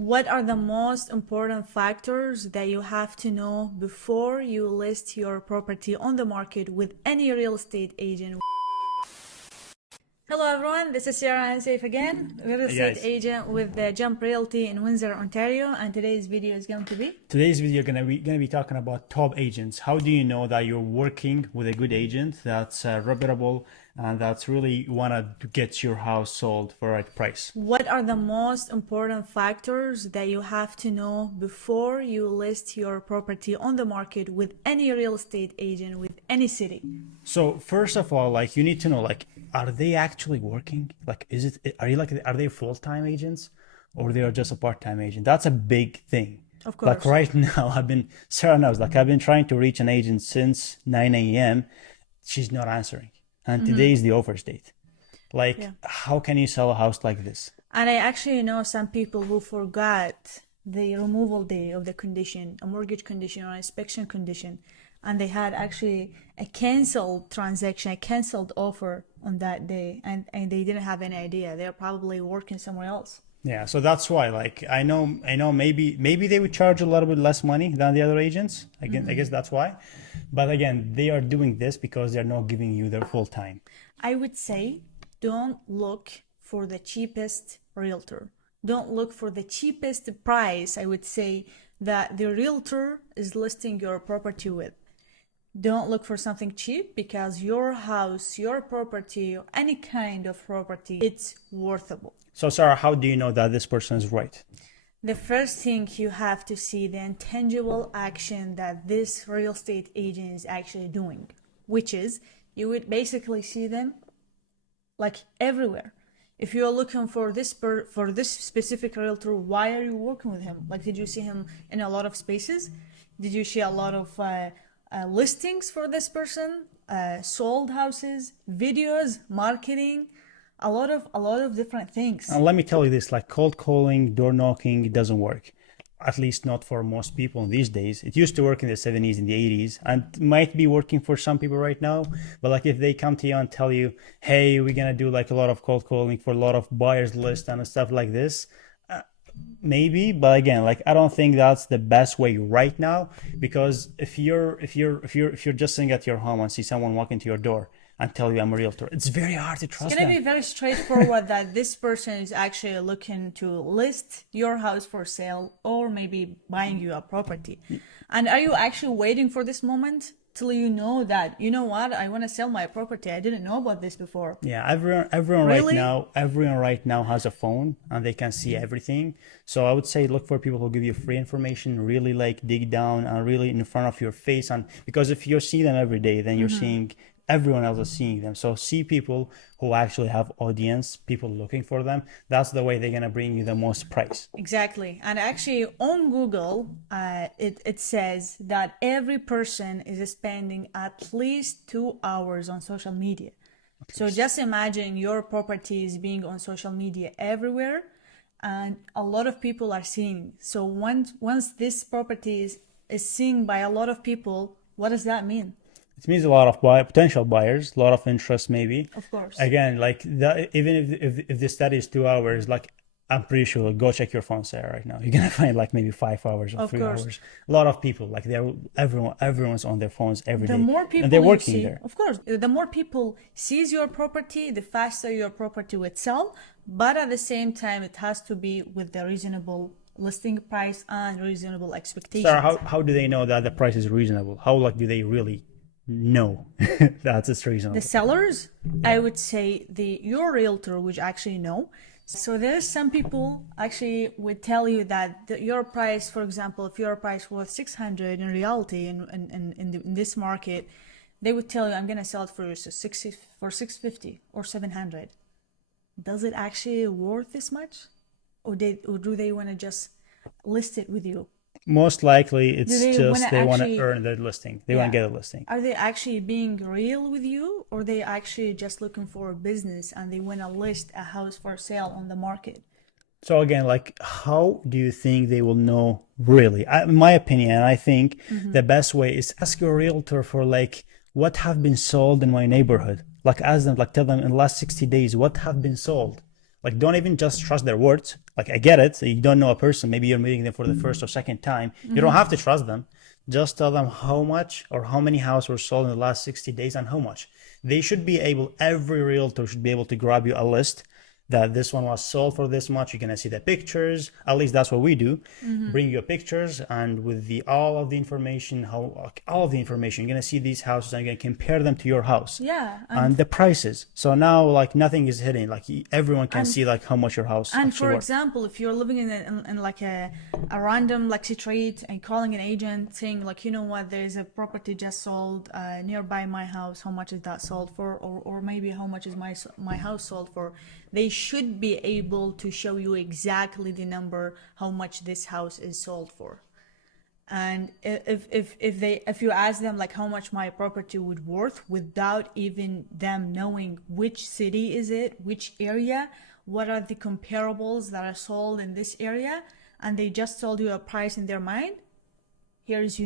What are the most important factors that you have to know before you list your property on the market with any real estate agent? Hello everyone, this is Sarah and Saif again, real Hey estate guys, agent with the Jump Realty in Windsor, Ontario, and today's video is going to be today's video gonna be talking about top agents. How do you know that you're working with a good agent that's reputable and that's really wanna get your house sold for the right price? what are the most important factors that you have to know before you list your property on the market with any real estate agent with any city? So first of all, like you need to know, like, are they actually working? Like, are they full-time agents or they are just a part-time agent? That's a big thing. Of Like course. right now, Sarah knows, like I've been trying to reach an agent since 9 a.m. She's not answering. And today is the offers date. Like, Yeah. how can you sell a house like this? And I actually know some people who forgot the removal day of the condition, a mortgage condition or inspection condition, and they had actually a canceled transaction, a canceled offer on that day, and they didn't have any idea. They're probably working somewhere else. Yeah, so that's why, like, I know, maybe they would charge a little bit less money than the other agents. Again, I guess that's why. But again, they are doing this because they're not giving you their full time. I would say don't look for the cheapest realtor. Don't look for the cheapest price, I would say, that the realtor is listing your property with. Don't look for something cheap because your house, your property, or any kind of property, it's worthable. So, Sarah, how do you know that this person is right? The first thing you have to see the intangible action that this real estate agent is actually doing, which is you would basically see them like everywhere. If you're looking for for this specific realtor, why are you working with him? Like, did you see him in a lot of spaces? Did you see a lot of listings for this person? Sold houses, videos, marketing, a lot of different things. And let me tell you this, like cold calling, door knocking, it doesn't work. At least not for most people these days. It used to work in the 70s and the 80s and might be working for some people right now. But like if they come to you and tell you, hey, we're gonna do like a lot of cold calling for a lot of buyers list and stuff like this, maybe. But again, like I don't think that's the best way right now, because if you're just sitting at your home and see someone walk into your door and tell you I'm a realtor, it's very hard to trust It's gonna them. be very straightforward that this person is actually looking to list your house for sale or maybe buying you a property. And are you actually waiting for this moment till you know that, you know what, I want to sell my property. I didn't know about this before. Yeah, everyone Really? everyone right now has a phone and they can see everything. So I would say look for people who give you free information, really like dig down and really in front of your face. And because if you see them every day, then you're seeing everyone else is seeing them. So see people who actually have audience, people looking for them. That's the way they're gonna bring you the most price. Exactly. And actually on Google, it says that every person is spending at least 2 hours on social media. So just imagine your property is being on social media everywhere and a lot of people are seeing. So once this property is seen by a lot of people, what does that mean? It means a lot of potential buyers, a lot of interest maybe. Of course. Again, like that, even if the study is 2 hours, like I'm pretty sure, go check your phone, Sarah, right now. You're gonna find like maybe 5 hours or Of three course. hours. A lot of people, like everyone's on their phones every The day, more and people they're you working see, there. of course, the more people sees your property, the faster your property would sell. But at the same time, it has to be with the reasonable listing price and reasonable Sarah, expectations. how do they know that the price is reasonable? How like do they really know that it's The reasonable? sellers, I would say your realtor would actually know. So there's some people actually would tell you that your price, for example, if your price was 600 in reality in this market, they would tell you I'm gonna sell it for 650 or 700. Does it actually worth this much, or do they want to just list it with you? Most likely, Do it's they want just to they want to actually? earn the listing. They want Yeah. to get a listing. Are they actually being real with you, or they actually just looking for a business and they want to list a house for sale on the market? So again, like, how do you think they will know really? In my opinion, I think the best way is ask your realtor for like what have been sold in my neighborhood. Like ask them, like tell them in the last 60 days what have been sold. Like, don't even just trust their words. Like, I get it. You don't know a person. Maybe you're meeting them for the first or second time. You don't have to trust them. Just tell them how much or how many houses were sold in the last 60 days and how much. They should be able, every realtor should be able to grab you a list that this one was sold for this much. You're gonna see the pictures. At least that's what we do. Bring your pictures, and with the all of the information, all of the information, you're gonna see these houses and you're gonna compare them to your house. Yeah, And the prices. So now, like, nothing is hidden. Like, everyone can see like how much your house and actually for worth. example, if you're living in like a random like street and calling an agent saying like, you know what, there's a property just sold nearby my house, how much is that sold for, or maybe how much is my house sold for, they should be able to show you exactly the number how much this house is sold for. And if you ask them like how much my property would worth without even them knowing which city is it, which area, what are the comparables that are sold in this area, and they just told you a price in their mind, here's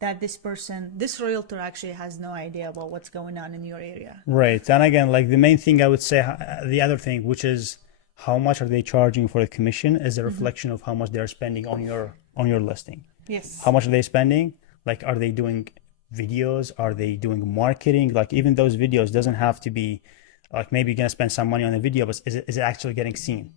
that this realtor actually has no idea about what's going on in your area. Right. And again, like, the main thing I would say, the other thing, which is how much are they charging for a commission, is a reflection of how much they're spending on your listing. Yes. How much are they spending? Like, are they doing videos? Are they doing marketing? Like, even those videos doesn't have to be like, maybe you're gonna spend some money on a video, but is it actually getting seen?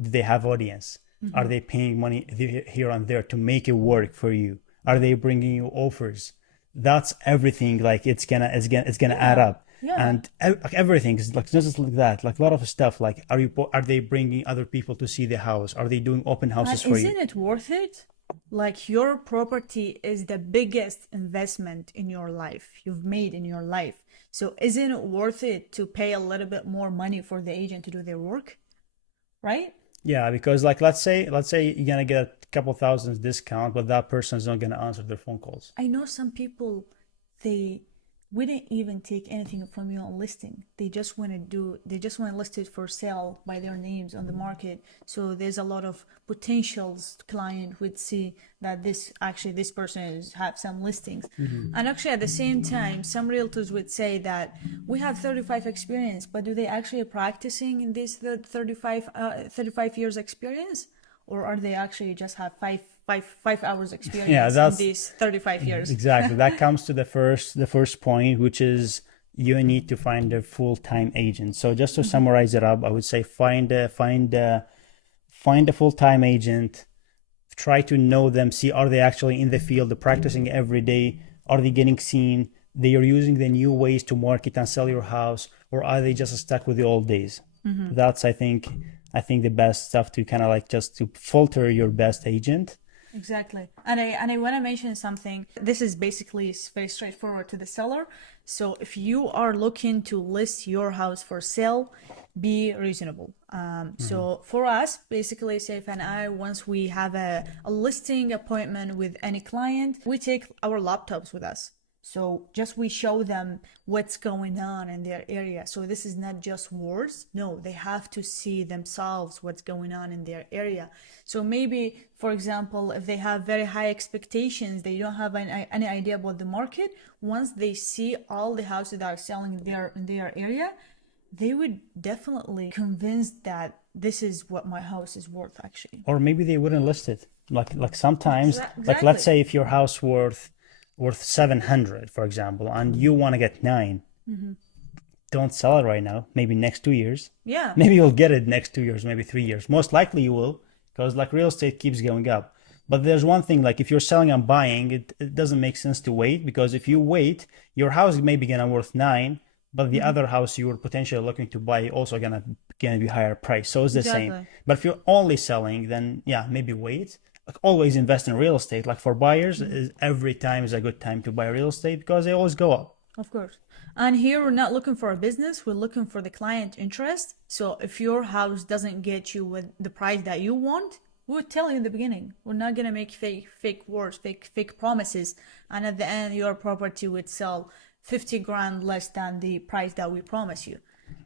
Do they have audience? Are they paying money here and there to make it work for you? Are they bringing you offers? That's everything. Like, it's gonna add up. Yeah. And like, everything is like just like that. Like, a lot of stuff. Like, are they bringing other people to see the house? Are they doing open houses for you? Isn't it worth it? Like, your property is the biggest investment in your life you've made in your life. So isn't it worth it to pay a little bit more money for the agent to do their work? Right? Yeah, because, like, let's say you're gonna get a couple thousands discount, but that person is not gonna answer their phone calls. I know some people, they wouldn't even take anything from you on listing. They just want to list it for sale by their names on the market. So there's a lot of potentials client would see that this person have some listings. And actually at the same time, some realtors would say that we have 35 experience, but do they actually practicing in this 35 years experience? Or are they actually just have five hours experience in these 35 years? Exactly. That comes to the first point, which is you need to find a full-time agent. So just to summarize it up, I would say find a full-time agent. Try to know them. See, are they actually in the field? They're practicing every day. Are they getting seen? They are using the new ways to market and sell your house, or are they just stuck with the old days? That's, I think the best stuff to kind of like just to filter your best agent. Exactly. And I want to mention something. This is basically very straightforward to the seller. So if you are looking to list your house for sale, be reasonable. So for us, basically, Saif and I, once we have a listing appointment with any client, we take our laptops with us. So just we show them what's going on in their area. So this is not just words. No, they have to see themselves what's going on in their area. So maybe, for example, if they have very high expectations, they don't have any idea about the market. Once they see all the houses that are selling in their area, they would definitely convince that this is what my house is worth actually. Or maybe they wouldn't list it. Like sometimes, Exactly. like, let's say if your house worth 700, for example, and you want to get 9, don't sell it right now. Maybe next 2 years. Yeah. Maybe you'll get it next 2 years, maybe 3 years. Most likely you will, because like real estate keeps going up. But there's one thing, like if you're selling and buying, it doesn't make sense to wait, because if you wait, your house may be gonna worth 9, but the other house you were potentially looking to buy also gonna be higher price. So it's the same. But if you're only selling, then yeah, maybe wait. Like, always invest in real estate. Like, for buyers, every time is a good time to buy real estate because they always go up. Of course. And here we're not looking for a business, we're looking for the client interest. So if your house doesn't get you with the price that you want, we would tell you in the beginning. We're not gonna make fake words, fake promises, and at the end your property would sell 50 grand less than the price that we promise you.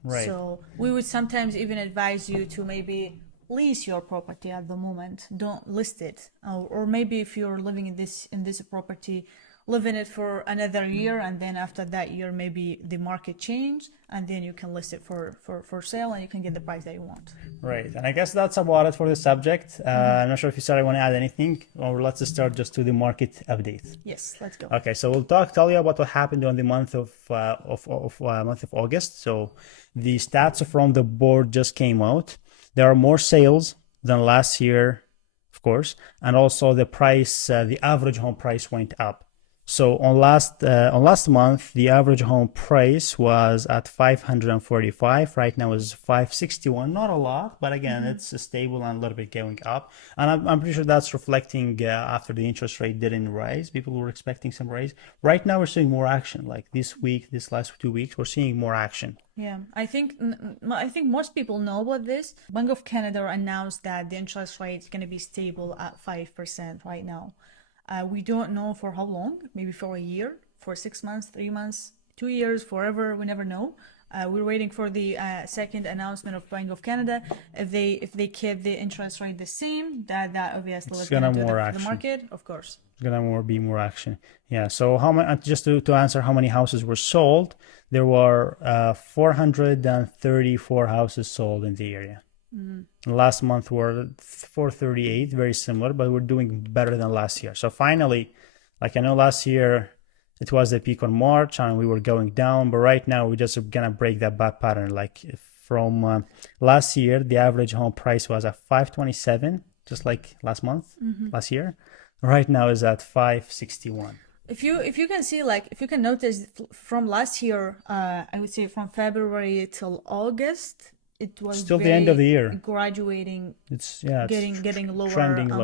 Right. So we would sometimes even advise you to maybe lease your property at the moment. Don't list it. Or maybe if you're living in this property live in it for another year, and then after that year maybe the market change, and then you can list it for sale and you can get the price that you want. Right, and I guess that's about it for the subject. I'm not sure if you Sarah want to add anything, or let's start just to the market update. Yes, let's go. Okay, so we'll tell you about what happened during the month of August. So the stats from the board just came out. There are more sales than last year, of course, and also the price, the average home price went up. So on last month, the average home price was at 545. Right now is 561. Not a lot, but again, it's stable and a little bit going up. And I'm pretty sure that's reflecting after the interest rate didn't rise. People were expecting some rise. Right now, we're seeing more action. Like this week, this last 2 weeks, we're seeing more action. Yeah, I think most people know about this. Bank of Canada announced that the interest rate is going to be stable at 5% right now. We don't know for how long, maybe for a year, for 6 months, 3 months, 2 years, forever, we never know. We're waiting for the second announcement of Bank of Canada. If they keep the interest rate the same, that obviously is going to do the market, of course. It's gonna be more action. Yeah. So how much? Just to answer how many houses were sold, there were 434 houses sold in the area. Last month were 438, very similar, but we're doing better than last year. So finally, like I know last year it was the peak on March and we were going down, but right now we're just gonna break that bad pattern. Like from last year, the average home price was at 527, just like last month, last year. Right now is at 561. If you can see, like, if you can notice from last year, I would say from February till August, it was still the end of the year graduating. It's getting lower trending and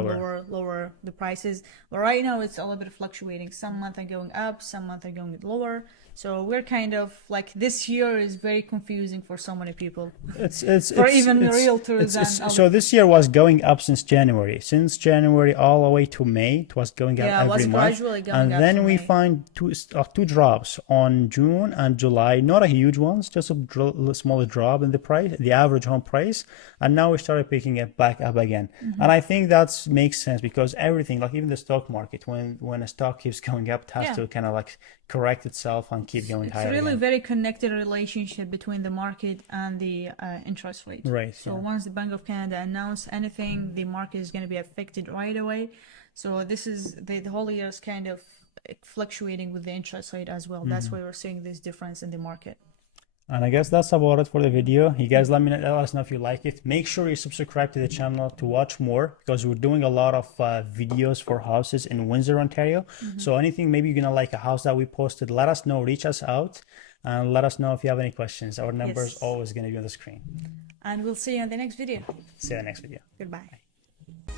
lower the prices. But right now it's a little bit fluctuating. Some months are going up, some months are going lower. So we're kind of like, this year is very confusing for so many people. It's realtors. So this year was going up since January. Since January all the way to May, it was going up every month. Gradually going and up then we May. find two drops on June and July. Not a huge ones, just a smaller drop in the price, the average home price. And now we started picking it back up again. And I think that makes sense because everything, like even the stock market, when a stock keeps going up, it has to kind of like correct itself and keep going higher. It's really again. very connected relationship between the market and the interest rate. Right. So once the Bank of Canada announces anything, the market is going to be affected right away. So this is the whole year is kind of fluctuating with the interest rate as well. That's why we're seeing this difference in the market. And I guess that's about it for the video. You guys let us know if you like it. Make sure you subscribe to the channel to watch more because we're doing a lot of videos for houses in Windsor, Ontario. So anything, maybe you're gonna like a house that we posted, let us know, reach us out and let us know if you have any questions. Our number is always gonna be on the screen. And we'll see you in the next video. See you in the next video. Goodbye.